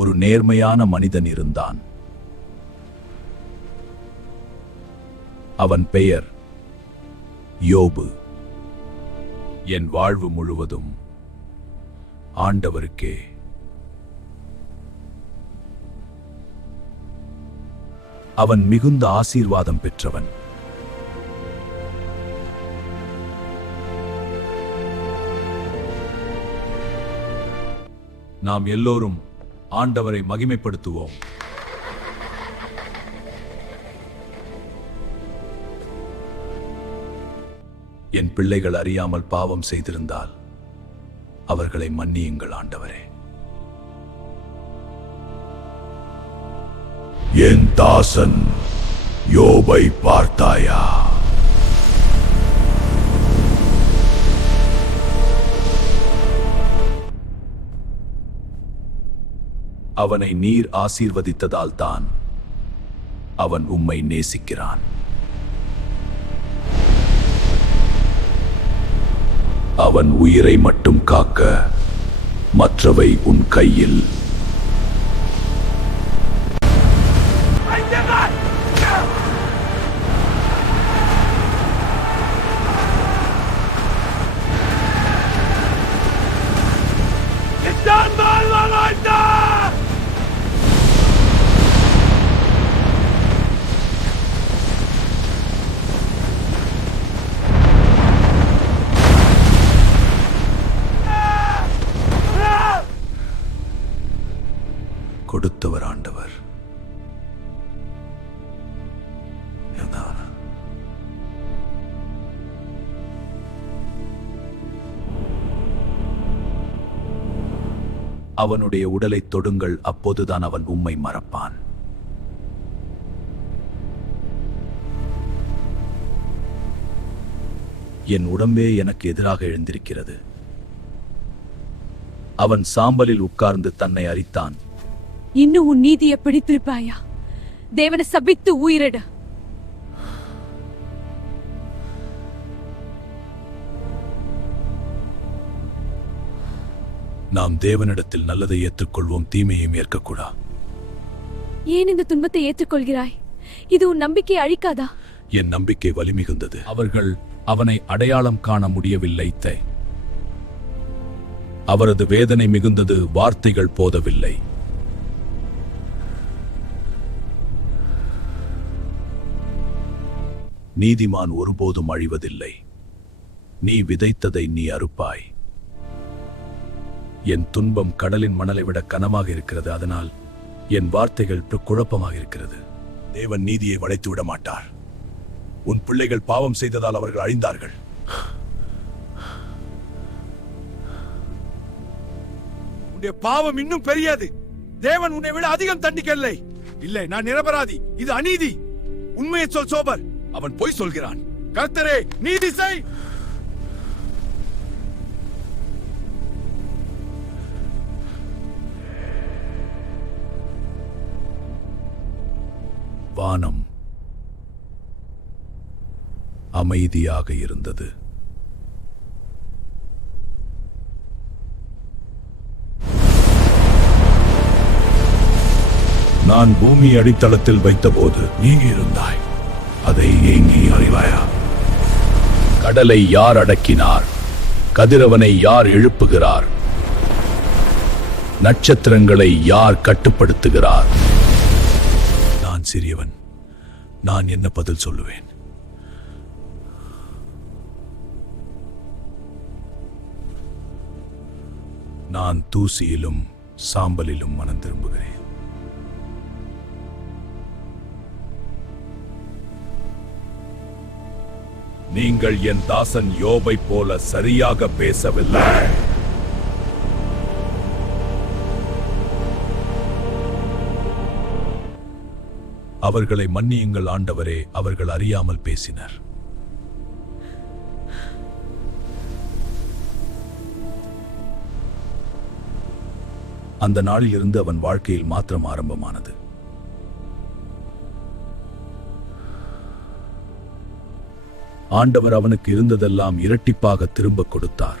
ஒரு நேர்மையான மனிதன் இருந்தான். அவன் பெயர் யோபு. என் வாழ்வு முழுவதும் ஆண்டவருக்கே. அவன் மிகுந்த ஆசீர்வாதம் பெற்றவன். நாம் எல்லோரும் ஆண்டவரை மகிமைப்படுத்துவோம். என் பிள்ளைகள் அறியாமல் பாவம் செய்திருந்தால் அவர்களை மன்னியுங்கள் ஆண்டவரே. என் தாசன் யோபை பார்த்தாயா? அவனை நீர் ஆசீர்வதித்ததால் தான் அவன் உம்மை நேசிக்கிறான். அவன் உயிரை மட்டும் காக்க, மற்றவை உன் கையில். கொடுத்தவர் ஆண்டவர். அவனுடைய உடலை தொடுங்கள், அப்போதுதான் அவன் உம்மை மறப்பான். என் உடம்பே எனக்கு எதிராக எழுந்திருக்கிறது. அவன் சாம்பலில் உட்கார்ந்து தன்னை அரித்தான். இன்னும் உன் நீதியை பிடித்திருப்பாயா? தேவனை சபித்து உயிரிட. நாம் தேவனிடத்தில் நல்லதை ஏற்றுக்கொள்வோம், தீமையும் ஏற்கக்கூடா. ஏன் இந்த துன்பத்தை ஏற்றுக்கொள்கிறாய்? இது உன் நம்பிக்கை அழிக்காதா? என் நம்பிக்கை வலிமிகுந்தது. அவர்கள் அவனை அடையாளம் காண முடியவில்லை. அவரது வேதனை மிகுந்தது, வார்த்தைகள் போதவில்லை. நீதிமான் ஒருபோதும் அழிவதில்லை. நீ விதைத்ததை நீ அறுப்பாய். என் துன்பம் கடலின் மணலை விட கனமாக இருக்கிறது, அதனால் என் வார்த்தைகள் குழப்பமாக இருக்கிறது. தேவன் நீதியை வளைத்து விட மாட்டார். உன் பிள்ளைகள் பாவம் செய்ததால் அவர்கள் அழிந்தார்கள். உன்னுடைய பாவம் இன்னும் பெரியது. தேவன் உன்னை விட அதிகம் தண்டிக்கவில்லை. இல்லை, நான் நிரபராதி. இது அநீதி. உண்மையை சொல் சோபர். அவன் பொய் சொல்கிறான். கர்த்தரே, நீதி செய். வானம் அமைதியாக இருந்தது. நான் பூமி அடித்தளத்தில் வைத்தபோது நீ இருந்தாய். அதை நீ அறிவாயா? கடலை யார் அடக்கினார்? கதிரவனை யார் எழுப்புகிறார்? நட்சத்திரங்களை யார் கட்டுப்படுத்துகிறார்? நான் சிறியவன், நான் என்ன பதில் சொல்லுவேன்? நான் தூசியிலும் சாம்பலிலும் மனம் திரும்புகிறேன். நீங்கள் என் தாசன் யோபை போல சரியாக பேசவில்லை. அவர்களை மன்னியுங்கள் ஆண்டவரே, அவர்கள் அறியாமல் பேசினர். அந்த நாளில் இருந்து அவன் வாழ்க்கையில் மாற்றம் ஆரம்பமானது. ஆண்டவர் அவனுக்கு இருந்ததெல்லாம் இரட்டிப்பாக திரும்ப கொடுத்தார்.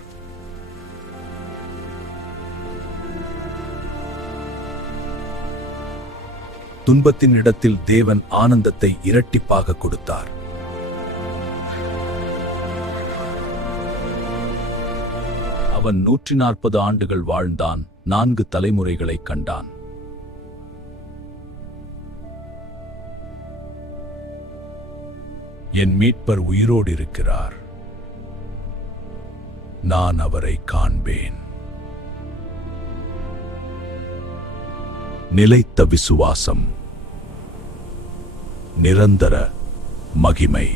துன்பத்தின் இடத்தில் தேவன் ஆனந்தத்தை இரட்டிப்பாக கொடுத்தார். அவன் 140 ஆண்டுகள் வாழ்ந்தான், 4 தலைமுறைகளை கண்டான். என் மீட்பர் உயிரோடு இருக்கிறார், நான் அவரை காண்பேன். நிலைத்த விசுவாசம், நிரந்தர மகிமை.